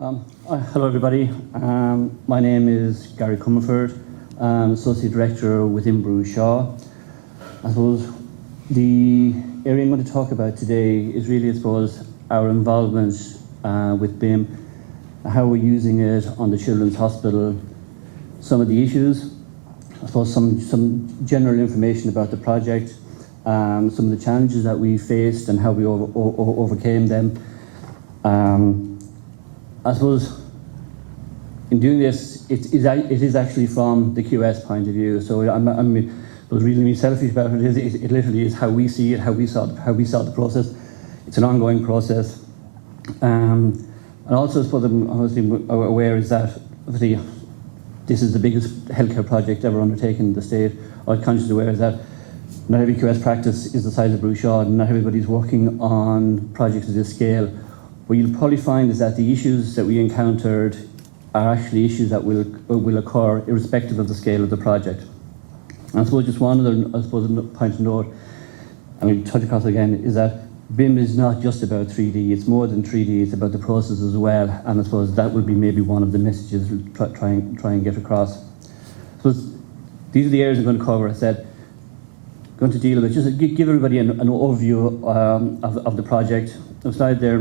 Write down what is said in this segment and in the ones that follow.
Hello everybody, my name is Gary Comerford. I'm Associate Director within Bruce Shaw. I suppose the area I'm going to talk about today is really, I suppose, our involvement with BIM, how we're using it on the Children's Hospital, some of the issues, I suppose some general information about the project, some of the challenges that we faced and how we overcame them. I suppose in doing this, it is actually from the QS point of view. So I'm really being selfish about it. It literally is how we see it, how we saw the process. It's an ongoing process, and also I suppose I'm obviously aware is that obviously this is the biggest healthcare project ever undertaken in the state. I'm consciously aware is that not every QS practice is the size of Bruce Shaw, and not everybody's working on projects of this scale. What you'll probably find is that the issues that we encountered are actually issues that will occur irrespective of the scale of the project. And I suppose just one other point to note, touch across again, is that BIM is not just about 3D, it's more than 3D, it's about the process as well, and I suppose that would be maybe one of the messages we'll try and get across. I suppose these are the areas I'm going to cover. I said, going to deal with, just give everybody an overview of the project. The slide there,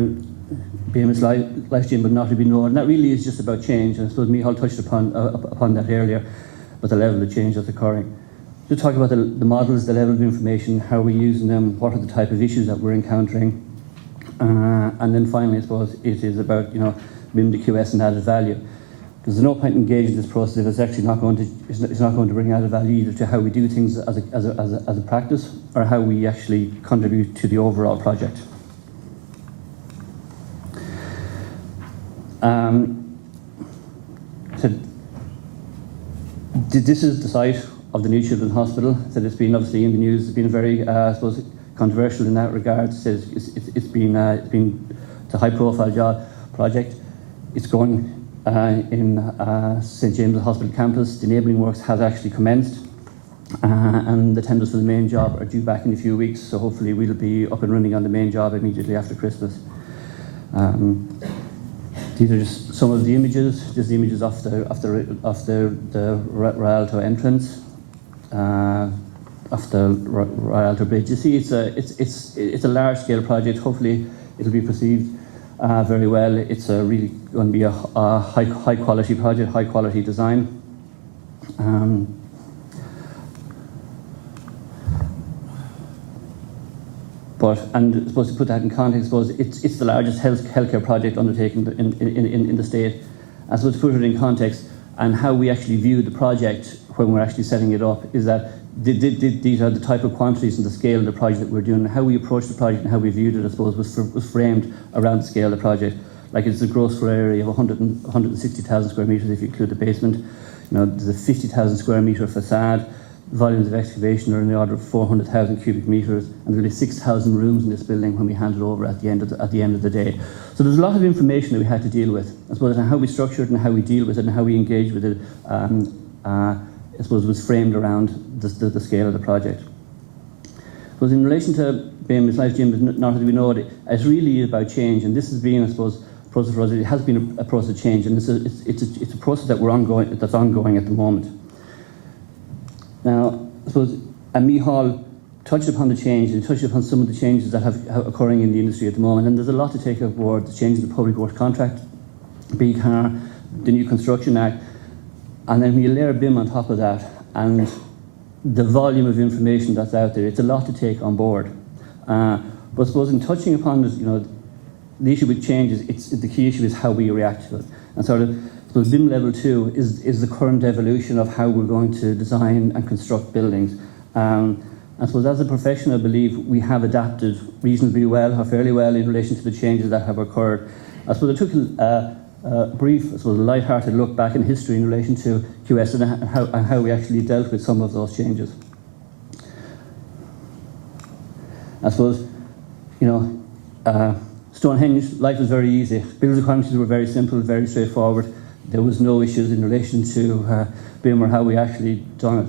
BIM is live stream but not to be known, and that really is just about change, and I suppose Michal touched upon that earlier, but the level of change that's occurring. To talk about the models, the level of information, how we're using them, what are the type of issues that we're encountering, and then finally I suppose it is about BIM to QS and added value. Because there's no point in engaging this process if it's actually not going to bring added value either to how we do things as a practice or how we actually contribute to the overall project. So this is the site of the new Children's Hospital. So it's been obviously in the news. It's been very, I suppose, controversial in that regard. It's been a high-profile project. It's going in St James's Hospital campus. The enabling works has actually commenced, and the tenders for the main job are due back in a few weeks. So hopefully we'll be up and running on the main job immediately after Christmas. These are just some of the images. Just the images off the Rialto entrance, off the Rialto bridge. You see, it's a large-scale project. Hopefully, it'll be perceived very well. It's really going to be a high-quality project, high-quality design. And I suppose to put that in context, I suppose it's the largest healthcare project undertaken in the state. I suppose to put it in context and how we actually view the project when we're actually setting it up is that these are the type of quantities and the scale of the project that we're doing. How we approach the project and how we viewed it, I suppose, was framed around the scale of the project. Like it's a gross floor area of 160,000 square metres if you include the basement. There's a 50,000 square metre facade. Volumes of excavation are in the order of 400,000 cubic metres, and there'll be 6,000 rooms in this building when we hand it over at the end of the day. So there's a lot of information that we had to deal with, I suppose, and how we structure it and how we deal with it and how we engage with it, I suppose, was framed around the scale of the project. Because in relation to BIM, it's like Jim is not as we know it, it's really about change, and this has been, I suppose, a process for us. It has been a process of change, and it's a process that's ongoing at the moment. Now, I suppose, and Michal touched upon the change and touched upon some of the changes that have occurring in the industry at the moment, and there's a lot to take on board. The change in the Public Works Contract, BCAR, the new Construction Act, and then when you layer BIM on top of that, and the volume of information that's out there, it's a lot to take on board. But I suppose in touching upon this, the issue with change is the key issue is how we react to it. And sort of, so BIM level 2 is the current evolution of how we're going to design and construct buildings. I suppose as a profession, I believe we have adapted reasonably well, or fairly well, in relation to the changes that have occurred. I suppose I took a brief, I suppose a light-hearted look back in history in relation to QS and how we actually dealt with some of those changes. I suppose, Stonehenge, life was very easy. Builders' requirements were very simple, very straightforward. There was no issues in relation to BIM or how we actually done it.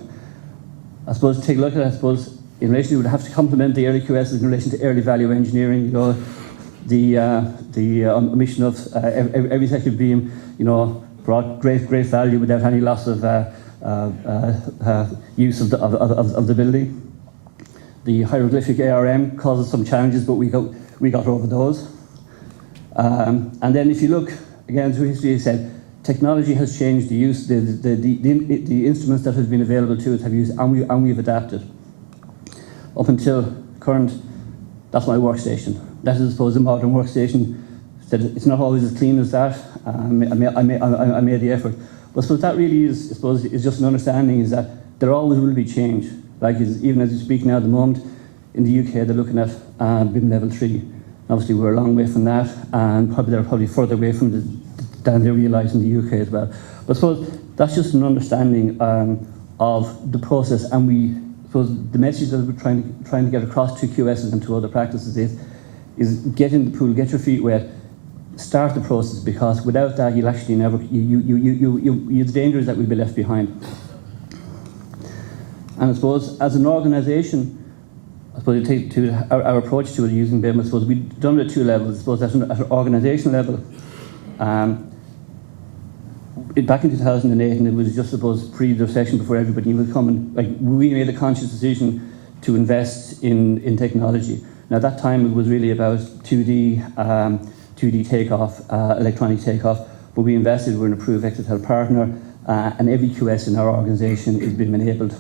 I suppose to take a look at it, in relation, we would have to complement the early QS in relation to early value engineering. the omission of every section of BIM, brought great value without any loss of use of the building. The hieroglyphic ARM causes some challenges, but we got over those. And then if you look again through history, it said technology has changed the use, the instruments that have been available to us have used, and we've adapted. Up until current, that's my workstation. That is, I suppose, a modern workstation. It's not always as clean as that. I made the effort. But I suppose that really is, I suppose, is just an understanding is that there always will be change. Like even as we speak now at the moment, in the UK they're looking at BIM level 3. Obviously we're a long way from that, and they're probably further away from it than they realise in the UK as well. But I suppose that's just an understanding of the process, and I suppose the message that we're trying to get across to QSs and to other practices is get in the pool, get your feet wet, start the process, because without that you'll actually never, the danger is that we'll be left behind. And I suppose as an organisation, I suppose our approach to it using BIM, I suppose we've done it at two levels. I suppose at an organisation level, back in 2008, and it was just, I suppose, pre-recession before everybody was coming, like we made a conscious decision to invest in technology. Now at that time it was really about 2D takeoff, electronic takeoff, but we invested, we're an approved Excel partner, and every QS in our organisation is BIM enabled.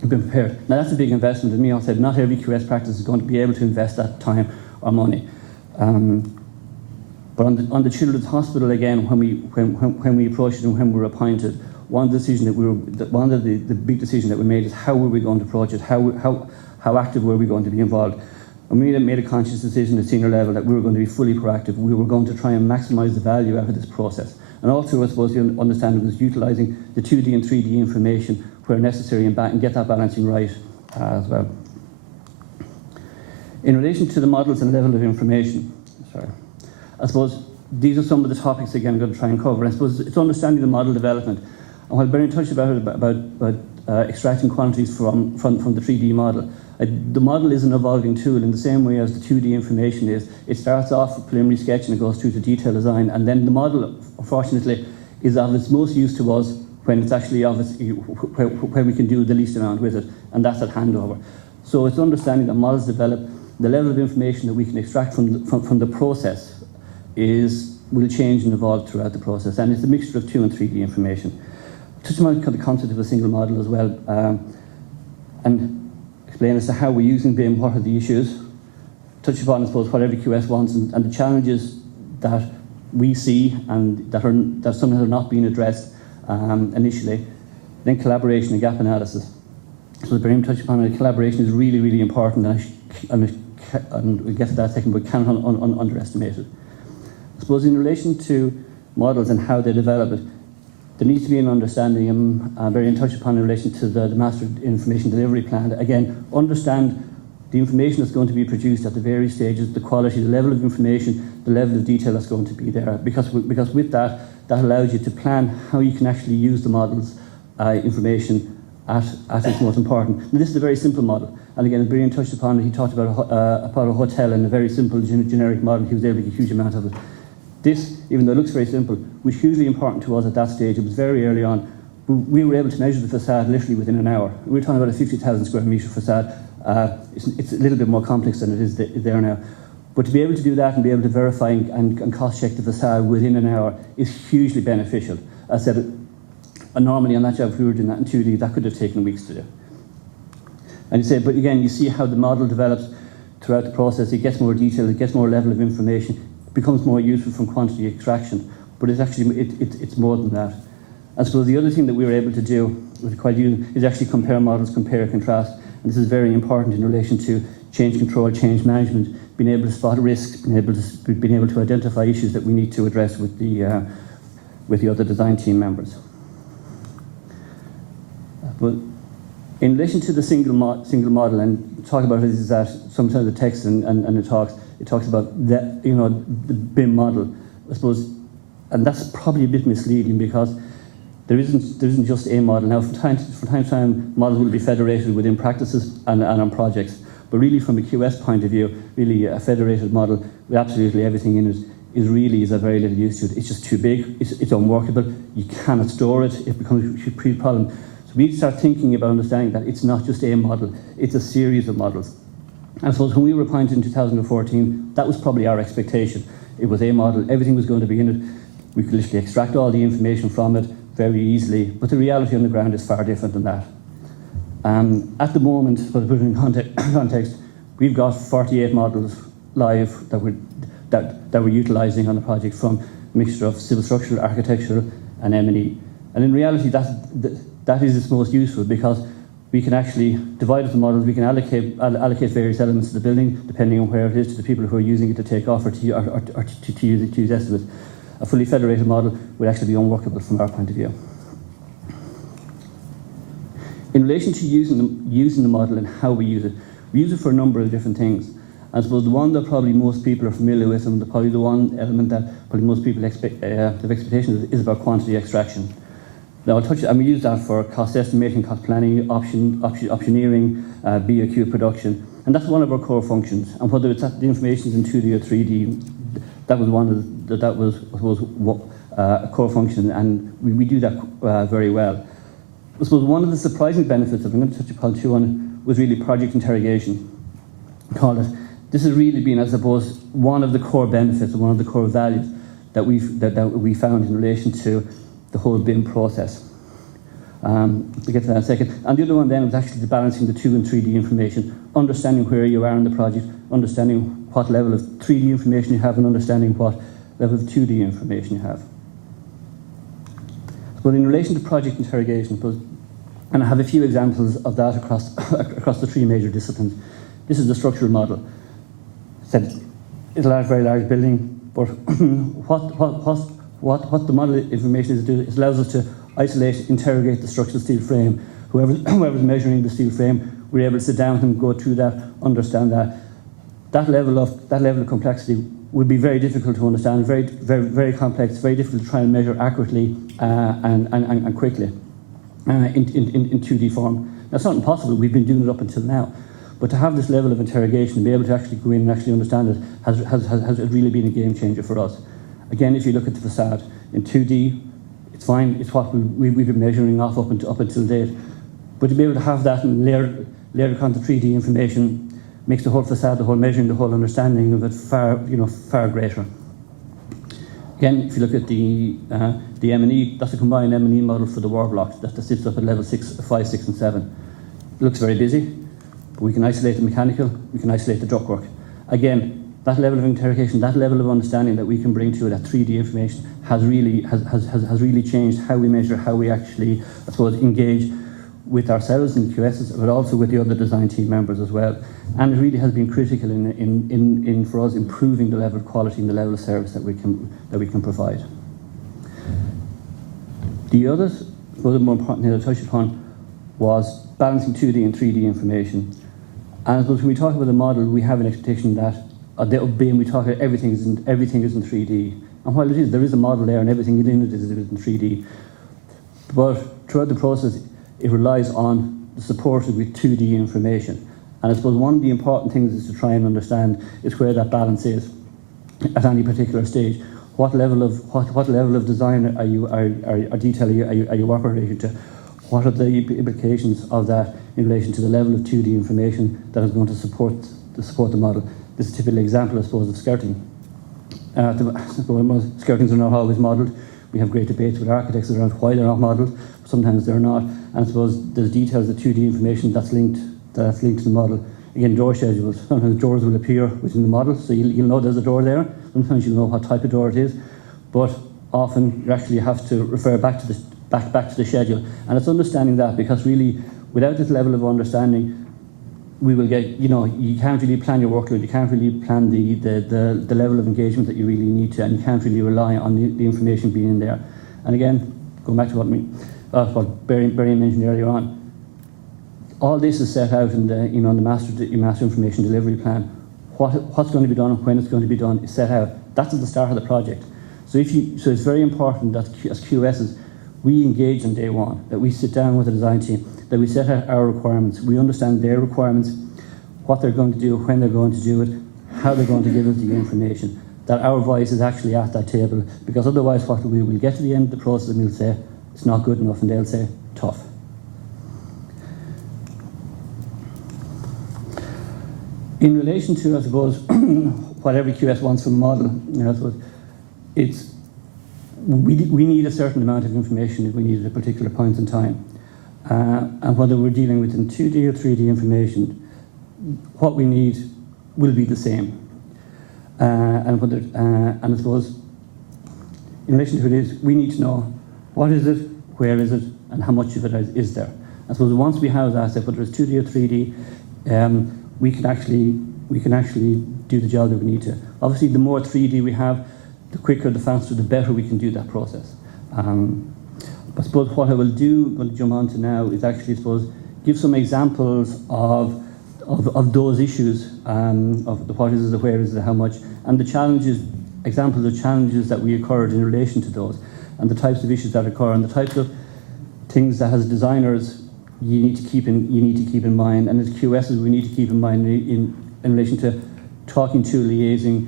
Been prepared. Now that's a big investment. And me, I said not every QS practice is going to be able to invest that time or money. But on the Children's Hospital again, when we approached it and when we were appointed, one of the big decisions that we made is how were we going to approach it? How active were we going to be involved? And we made a conscious decision at senior level that we were going to be fully proactive. We were going to try and maximise the value out of this process. And also, I suppose, the understanding was utilising the 2D and 3D information where necessary and get that balancing right as well. In relation to the models and level of information, I suppose these are some of the topics again I'm going to try and cover. I suppose it's understanding the model development. And while very in touch about extracting quantities from the 3D model, the model is an evolving tool in the same way as the 2D information is. It starts off with preliminary sketch and it goes through to detailed design, and then the model, unfortunately, is of its most use to us when it's actually when we can do the least amount with it, and that's at handover. So it's understanding that models develop, the level of information that we can extract from the process will change and evolve throughout the process, and it's a mixture of 2 and 3D information. Touch on the concept of a single model as well, and explain as to how we're using BIM, what are the issues, touch upon, I suppose, what every QS wants and the challenges that we see and that sometimes are not being addressed initially. Then collaboration and gap analysis. So very touch upon it, collaboration is really, really important, and we'll get to that second, but we can't underestimate it. I suppose in relation to models and how they develop it, there needs to be an understanding, I'm very in touch upon in relation to the Master Information Delivery Plan. Again, understand the information that's going to be produced at the various stages, the quality, the level of information, the level of detail that's going to be there. Because with that allows you to plan how you can actually use the model's information at its most important. Now, this is a very simple model. And again, Brian touched upon it. He talked about a hotel and a very simple generic model. He was able to get a huge amount of it. This, even though it looks very simple, was hugely important to us at that stage. It was very early on. We were able to measure the facade literally within an hour. We were talking about a 50,000 square metre facade. It's a little bit more complex than it is there now. But to be able to do that and be able to verify and cost check the facade within an hour is hugely beneficial. As I said, normally on that job, if we were doing that in 2D, that could have taken weeks to do. And you say, but again, you see how the model develops throughout the process. It gets more detail, it gets more level of information, becomes more useful from quantity extraction. But it's actually, it's more than that. I suppose the other thing that we were able to do, with quite useful, is actually compare models, compare, contrast. And this is very important in relation to change control, change management, being able to spot risks, being able to identify issues that we need to address with the other design team members. But in relation to the single model, and talk about it is that sometimes the text and it talks about the BIM model, I suppose, and that's probably a bit misleading because there isn't just a model. Now, from time to time, models will be federated within practices and on projects. But really from a QS point of view, really a federated model with absolutely everything in it is of very little use to it. It's just too big, it's unworkable, you cannot store it, it becomes a huge problem. So we start thinking about understanding that it's not just a model, it's a series of models. And I suppose when we were appointed in 2014, that was probably our expectation. It was a model, everything was going to be in it, we could literally extract all the information from it very easily, but the reality on the ground is far different than that. At the moment, to put it in context, we've got 48 models live that we're utilising on the project, from a mixture of civil structural, architectural and M&E. And in reality, that is its most useful, because we can actually divide up the models, we can allocate various elements to the building, depending on where it is, to the people who are using it to take off or to use estimates. A fully federated model would actually be unworkable from our point of view. In relation to using the model and how we use it for a number of different things. I suppose the one that probably most people are familiar with, and probably the one element that probably most people have expectations is about quantity extraction. Now I'll touch, and we use that for cost estimating, cost planning, optioneering, BOQ production, and that's one of our core functions. And whether it's that the information is in 2D or 3D, that was a core function, and we do that very well. I suppose one of the surprising benefits of, I'm going to touch upon two on it, was really project interrogation. Call it. This has really been, I suppose, one of the core benefits, one of the core values that we found in relation to the whole BIM process. We'll get to that in a second. And the other one then was actually the balancing the 2 and 3D information, understanding where you are in the project, understanding what level of 3D information you have, and understanding what level of 2D information you have. But in relation to project interrogation, and I have a few examples of that across the three major disciplines. This is the structural model. It's a very large building, but what the model information is doing, it allows us to isolate, interrogate the structural steel frame. Whoever's measuring the steel frame, we're able to sit down and go through that, understand that. That level of complexity would be very difficult to understand, very complex, very difficult to try and measure accurately and quickly in 2D form. That's not impossible, we've been doing it up until now. But to have this level of interrogation, be able to actually go in and actually understand it, has really been a game changer for us. Again, if you look at the facade, in 2D, it's fine, it's what we've been measuring off up until date. But to be able to have that and layer it onto 3D information makes the whole facade, the whole measuring, the whole understanding of it far greater. Again, if you look at the M&E, that's a combined M&E model for the war blocks that sits up at level 5, 6 and 7. It looks very busy, but we can isolate the mechanical, we can isolate the ductwork. Again, that level of interrogation, that level of understanding that we can bring to it, that 3D information, has really changed how we measure, how we actually, I suppose, engage with ourselves and QSs, but also with the other design team members as well. And it really has been critical in for us improving the level of quality and the level of service that we can provide. The other more important thing I touched upon was balancing 2D and 3D information. And I suppose when we talk about the model, we have an expectation that BIM, we talk about everything is in 3D. And while there is a model there and everything in it is in 3D. But throughout the process, it relies on the support with 2D information. And I suppose one of the important things is to try and understand is where that balance is at any particular stage. What level of design are you operating to? What are the implications of that in relation to the level of 2D information that is going to support the model? This is a typical example, I suppose, of skirting. Skirtings are not always modelled. We have great debates with architects around why they're not modelled. Sometimes they're not. And I suppose there's details of 2D information that's linked to the model. Again, door schedules. Sometimes doors will appear within the model, so you'll know there's a door there. Sometimes you'll know what type of door it is. But often you actually have to refer back to the schedule. And it's understanding that, because really, without this level of understanding, we will get, you can't really plan your workload, you can't really plan the level of engagement that you really need to, and you can't really rely on the information being in there. And again, going back to what Barry mentioned earlier on, all this is set out in the master information delivery plan. What's going to be done and when it's going to be done is set out. That's at the start of the project. So it's very important that as QSs, we engage on day one, that we sit down with the design team, that we set out our requirements, we understand their requirements, what they're going to do, when they're going to do it, how they're going to give us the information, that our voice is actually at that table, because otherwise what we will get to the end of the process and we'll say, it's not good enough, and they'll say, tough. In relation to, I suppose, what every QS wants from a model, I suppose, we need a certain amount of information if we need at a particular point in time. And whether we're dealing with in 2D or 3D information, what we need will be the same. And I suppose, in relation to it is, we need to know what is it, where is it, and how much of it is there. I suppose once we have that, whether it's 2D or 3D, we can actually do the job that we need to. Obviously, the more 3D we have, the quicker, the faster, the better we can do that process. But I suppose what I will do, going to jump on to now, is actually, I suppose, give some examples of those issues, of the what is it, the where is it, the how much, and the challenges, examples of challenges that we occurred in relation to those, and the types of issues that occur, and the types of things that as designers you need to keep in mind, and as QSs we need to keep in mind in relation to talking to, liaising,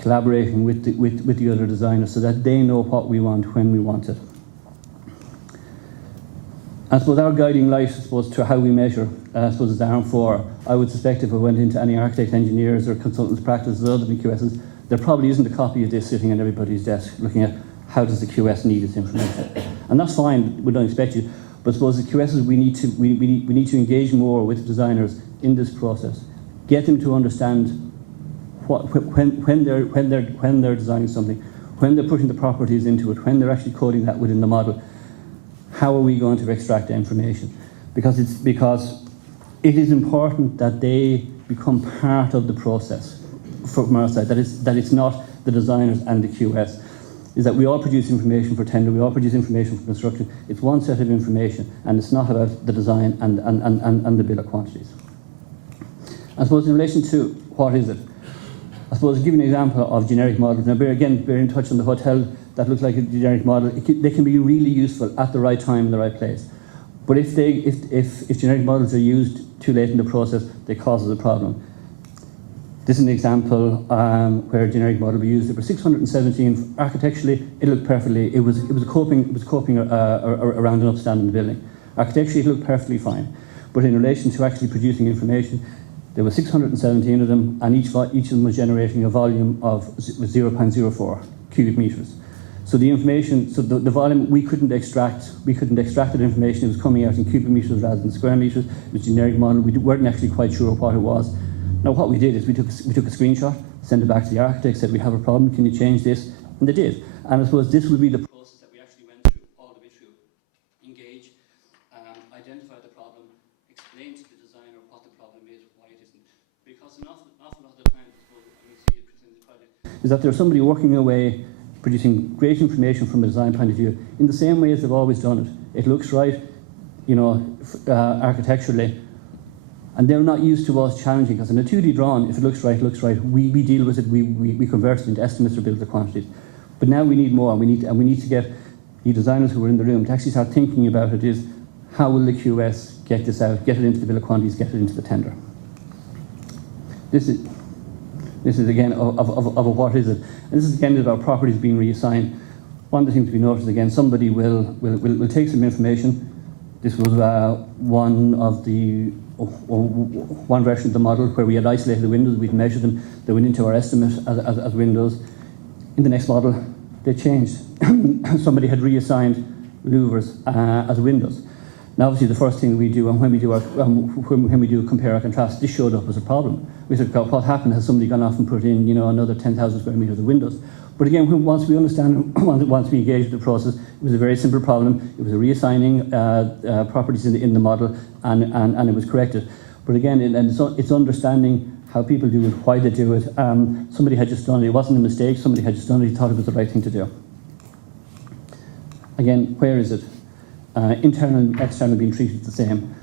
collaborating with the other designers, so that they know what we want when we want it. I suppose our guiding light, I suppose, to how we measure, I suppose, is RM4. I would suspect if I went into any architect, engineers, or consultants' practices other than QSs, there probably isn't a copy of this sitting on everybody's desk looking at how does the QS need its information. And that's fine, we don't expect you, but I suppose the QSs, we need to engage more with designers in this process, get them to understand when they're designing something, when they're putting the properties into it, when they're actually coding that within the model. How are we going to extract the information? Because it is important that they become part of the process from our side, that it's not the designers and the QS. Is that we all produce information for tender, we all produce information for construction. It's one set of information, and it's not about the design and the bill of quantities. I suppose in relation to what is it? I suppose I'll give you an example of generic models. Now, bear in touch on the hotel that looks like a generic model. They can be really useful at the right time in the right place. But if generic models are used too late in the process, they cause us a problem. This is an example where a generic model we used. There were 617 architecturally. It looked perfectly. It was coping around an upstanding building. Architecturally, it looked perfectly fine. But in relation to actually producing information, there were 617 of them, and each of them was generating a volume of 0.04 cubic meters. So the information, so the volume we couldn't extract that information. It was coming out in cubic meters rather than square meters. It was a generic model. We weren't actually quite sure what it was. Now what we did is we took a screenshot, sent it back to the architect, said we have a problem, can you change this? And they did. And I suppose this would be the process that we actually went through, all the way through. Engage, identify the problem, explain to the designer what the problem is, why it isn't. Because an awful lot of the time, I suppose, and we see it presented project, is that there's somebody working away, producing great information from a design point of view, in the same way as they've always done it. It looks right, architecturally, and they're not used to us challenging, because in a 2D drawing, if it looks right, it looks right. We deal with it, we convert it into estimates or bills of quantities. But now we need more, and we need to get the designers who are in the room to actually start thinking about it, is how will the QS get this out, get it into the bill of quantities, get it into the tender. This is again of what is it. And this is again about properties being reassigned. One of the things we notice again, somebody will take some information. This was one version of the model where we had isolated the windows, we'd measured them, they went into our estimate as windows. In the next model, they changed. Somebody had reassigned louvers as windows. Now, obviously, the first thing we do, and when we do compare or contrast, this showed up as a problem. We said, what happened? Has somebody gone off and put in, another 10,000 square meters of windows? But again, once we understand, once we engage with the process, it was a very simple problem. It was a reassigning properties in the model, and it was corrected. But again, it's understanding how people do it, why they do it. Somebody had just done it. It wasn't a mistake. Somebody had just done it. He thought it was the right thing to do. Again, where is it? Internal and external being treated the same.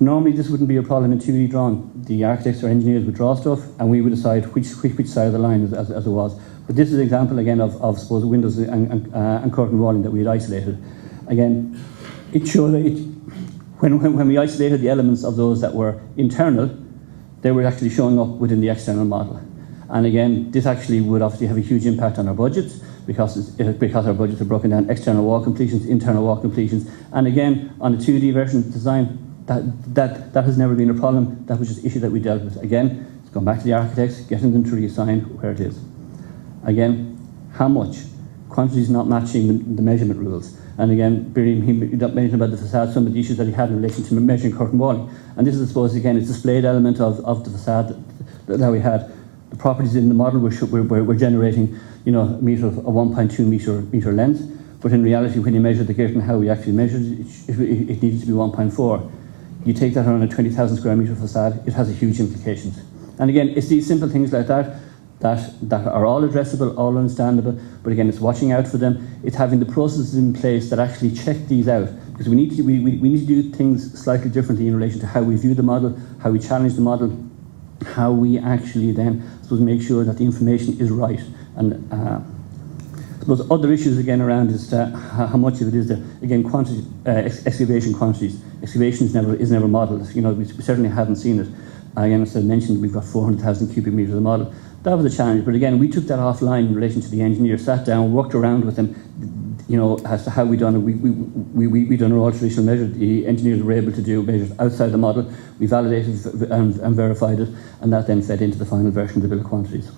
Normally, this wouldn't be a problem in 2D drawing. The architects or engineers would draw stuff, and we would decide which side of the line as it was. But this is an example again of suppose windows and curtain walling that we had isolated. Again, it showed that when we isolated the elements of those that were internal, they were actually showing up within the external model. And again, this actually would obviously have a huge impact on our budgets because our budgets are broken down: external wall completions, internal wall completions. And again, on the 2D version of design, that has never been a problem. That was just an issue that we dealt with. Again, it's going back to the architects, getting them to reassign where it is. Again, how much? Quantities not matching the measurement rules. And again, he mentioned about the facade, some of the issues that he had in relation to measuring curtain walling. And this is, I suppose, again, it's a displayed element of the facade that we had. The properties in the model were generating, a metre of a 1.2 metre length, but in reality, when you measure the curtain, how we actually measured it needed to be 1.4. You take that on a 20,000 square metre facade, it has a huge implications. And again, it's these simple things like that are all addressable, all understandable, but again, it's watching out for them. It's having the processes in place that actually check these out, because we need to do things slightly differently in relation to how we view the model, how we challenge the model, how we actually then, I suppose, make sure that the information is right. And I suppose other issues again around is how much of it is there. Again, quantity, excavation quantities. Excavation is never modelled. We certainly haven't seen it. Again, as I mentioned, we've got 400,000 cubic metres of model. That was a challenge, but again, we took that offline in relation to the engineer, sat down, worked around with them, as to how we done it. We done our all traditional measures. The engineers were able to do measures outside the model. We validated and verified it, and that then fed into the final version of the bill of quantities.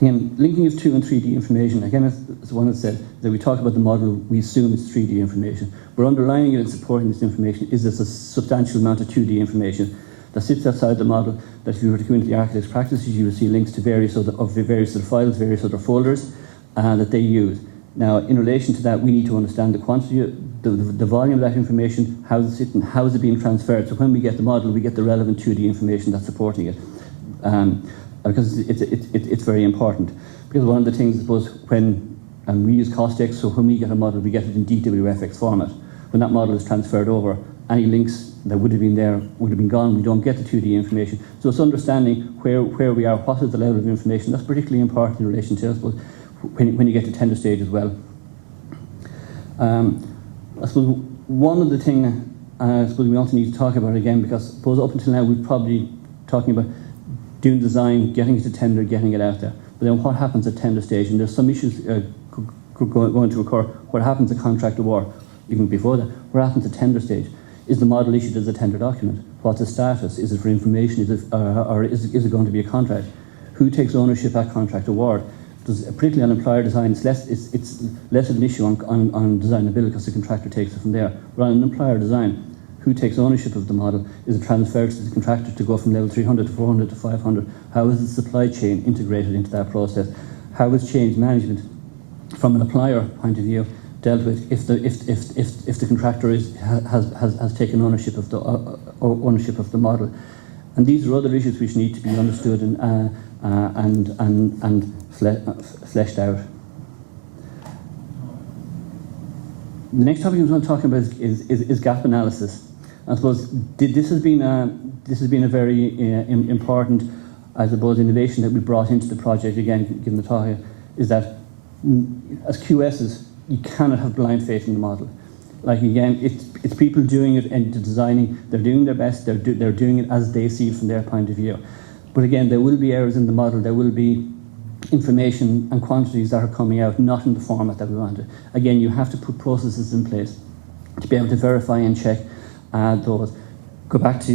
Again, linking of 2 and 3D information. Again, as one has said, that we talk about the model, we assume it's 3D information. But underlying it and supporting this information is there's a substantial amount of 2D information that sits outside the model, that if you were to go into the architect's practices, you will see links to various other files, various other folders that they use. Now, in relation to that, we need to understand the quantity, the volume of that information, how is it sitting, how is it being transferred. So when we get the model, we get the relevant 2D information that's supporting it. Because it's very important. Because one of the things, I suppose, when we use Costex, so when we get a model, we get it in DWFX format. When that model is transferred over, any links that would have been there would have been gone. We don't get the 2D information. So it's understanding where we are, what is the level of information. That's particularly important in relation to, I suppose, when you get to tender stage as well. I suppose one of the things I suppose we also need to talk about again, because I suppose up until now we're probably talking about doing design, getting it to tender, getting it out there. But then what happens at tender stage? And there's some issues going to occur. What happens at contract award? Even before that, what happens at tender stage? Is the model issued as a tender document? What's the status? Is it for information? Is it going to be a contract? Who takes ownership at contract award? Particularly on employer design, it's less of an issue on design and build because the contractor takes it from there. But on an employer design, who takes ownership of the model? Is it transferred to the contractor to go from level 300 to 400 to 500? How is the supply chain integrated into that process? How is change management from an applier point of view dealt with if the contractor has taken ownership of the model? And these are other issues which need to be understood and fleshed out. The next topic I was going to talk about is gap analysis. I suppose this has been a very important, I suppose, innovation that we brought into the project. Again, given the talk here, is that as QSs you cannot have blind faith in the model. Like again, it's people doing it and designing. They're doing their best. They're doing it as they see it from their point of view. But again, there will be errors in the model. There will be information and quantities that are coming out not in the format that we wanted. Again, you have to put processes in place to be able to verify and check those. Go back to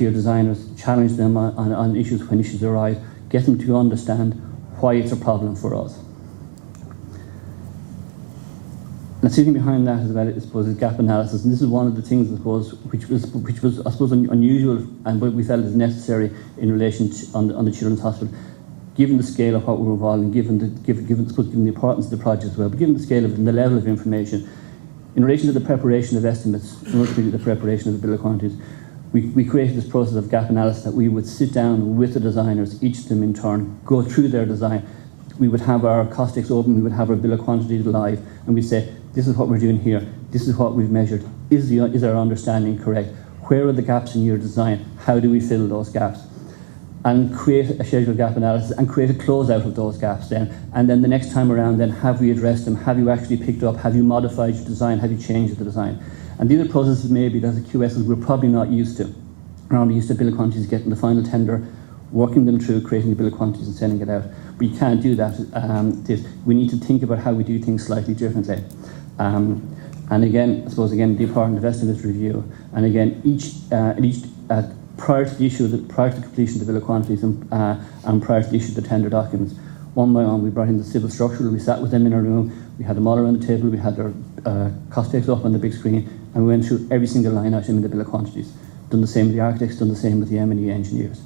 your designers, challenge them on issues when issues arise, get them to understand why it's a problem for us. And sitting behind that is about, I suppose, is gap analysis, and this is one of the things, I suppose, which was I suppose unusual, and what we felt is necessary in relation to, on the Children's Hospital, given the scale of what we're involved in, given the importance of the project as well, but given the scale of and the level of information. In relation to the preparation of estimates, and ultimately the preparation of the bill of quantities, we created this process of gap analysis that we would sit down with the designers, each of them in turn, go through their design. We would have our Costex open, we would have our bill of quantities live, and we'd say, this is what we're doing here, this is what we've measured, is our understanding correct? Where are the gaps in your design? How do we fill those gaps? And create a scheduled gap analysis and create a closeout of those gaps then. And then the next time around then, have we addressed them? Have you actually picked up? Have you modified your design? Have you changed the design? And these are processes maybe that the QSs we're probably not used to. around the use of bill of quantities, getting the final tender, working them through, creating the bill of quantities and sending it out. We can't do that. We need to think about how we do things slightly differently. And again, I suppose, again, the important estimate review. And again, prior to the completion of the bill of quantities and prior to the issue of the tender documents, one by one, we brought in the civil structural, we sat with them in our room, we had them all around the table, we had their cost takes up on the big screen, and we went through every single line item in the bill of quantities. Done the same with the architects, done the same with the M&E engineers.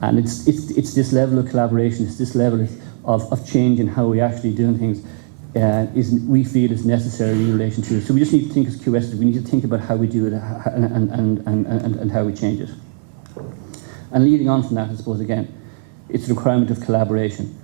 And it's this level of collaboration, it's this level of change in how we actually doing things we feel is necessary in relation to it. So we just need to think as QS, we need to think about how we do it and how we change it. And leading on from that, I suppose, again, it's a requirement of collaboration.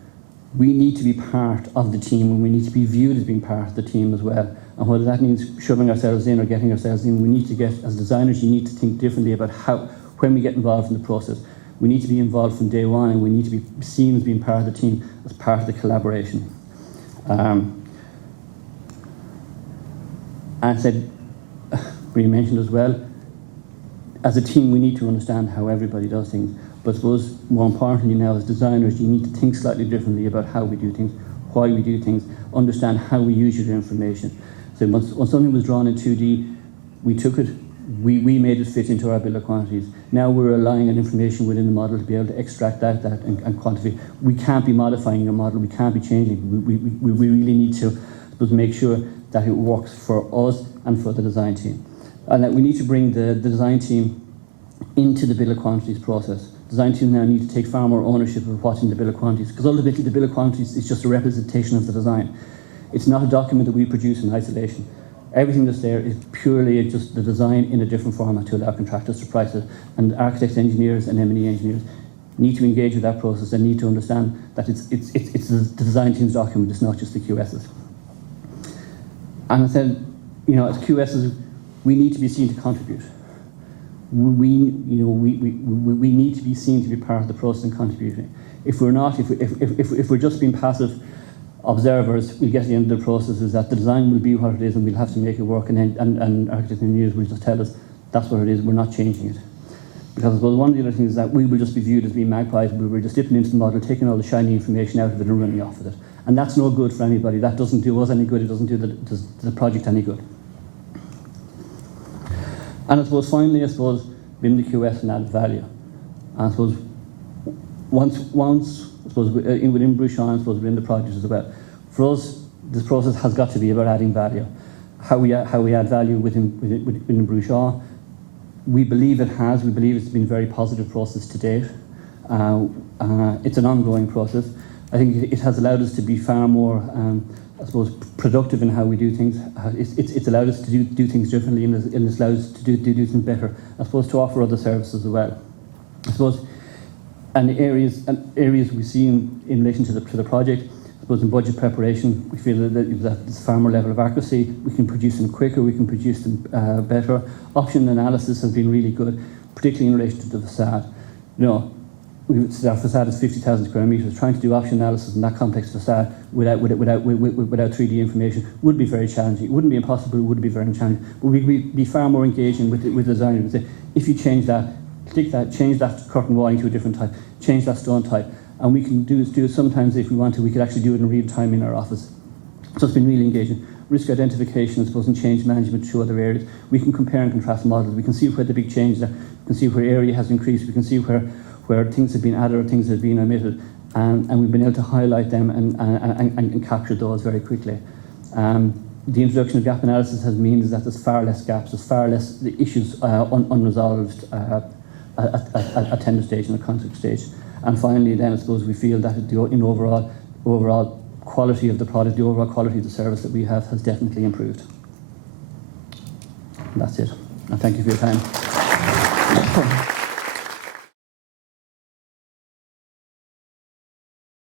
We need to be part of the team, and we need to be viewed as being part of the team as well. And whether that means shoving ourselves in or getting ourselves in, we need to get, as designers, you need to think differently about how, when we get involved in the process. We need to be involved from day one, and we need to be seen as being part of the team, as part of the collaboration. I said, we mentioned as well, as a team we need to understand how everybody does things. But I suppose more importantly now as designers, you need to think slightly differently about how we do things, why we do things, understand how we use your information. So when something was drawn in 2D, we took it, we made it fit into our bill of quantities. Now we're relying on information within the model to be able to extract that and quantify. We can't be modifying your model, we can't be changing. We really need to make sure that it works for us and for the design team. And that we need to bring the design team into the bill of quantities process. Design team now need to take far more ownership of what's in the bill of quantities, because ultimately the bill of quantities is just a representation of the design. It's not a document that we produce in isolation. Everything that's there is purely just the design in a different format to allow contractors to price it. And architects, engineers and M&E engineers need to engage with that process and need to understand that it's the design team's document, it's not just the QS's. And I said, you know, as QS's, we need to be seen to contribute. We need to be seen to be part of the process and contributing. If we're not, if we're just being passive observers, we'll get to the end of the process is that the design will be what it is and we'll have to make it work, and architects and engineers will just tell us that's what it is, we're not changing it. Because I suppose one of the other things is that we will just be viewed as being magpies, we were just dipping into the model, taking all the shiny information out of it and running off with it. And that's no good for anybody. That doesn't do us any good, it doesn't do the project any good. And I suppose finally, BIM the QS and added value. And I suppose once I suppose within Bruchon, I suppose within the project as well. For us, this process has got to be about adding value. How we add value within Bruchon, we believe it has. We believe it's been a very positive process to date. It's an ongoing process. I think it has allowed us to be far more, I suppose, productive in how we do things. It's allowed us to do things differently, and it's allowed us to do things better. I suppose to offer other services as well. I suppose, and areas we see in relation to the project. I suppose in budget preparation, we feel that there's far more level of accuracy. We can produce them quicker. We can produce them better. Option analysis has been really good, particularly in relation to the facade. You know, our facade is 50,000 square meters. Trying to do option analysis in that complex facade without 3D information would be very challenging. It wouldn't be impossible, it would be very challenging. But we'd be far more engaging with the designer. We'd say, if you change that, click that, change that curtain walling to a different type, change that stone type. And we can do it sometimes if we want to, we could actually do it in real time in our office. So it's been really engaging. Risk identification, I suppose, and change management to other areas. We can compare and contrast models. We can see where the big changes are. We can see where area has increased. We can see where things have been added or things have been omitted. And we've been able to highlight them and capture those very quickly. The introduction of gap analysis has means that there's far less gaps, there's far less issues unresolved at tender stage and at contract stage. And finally, then I suppose we feel that in overall quality of the product, the overall quality of the service that we have has definitely improved. And that's it. And thank you for your time.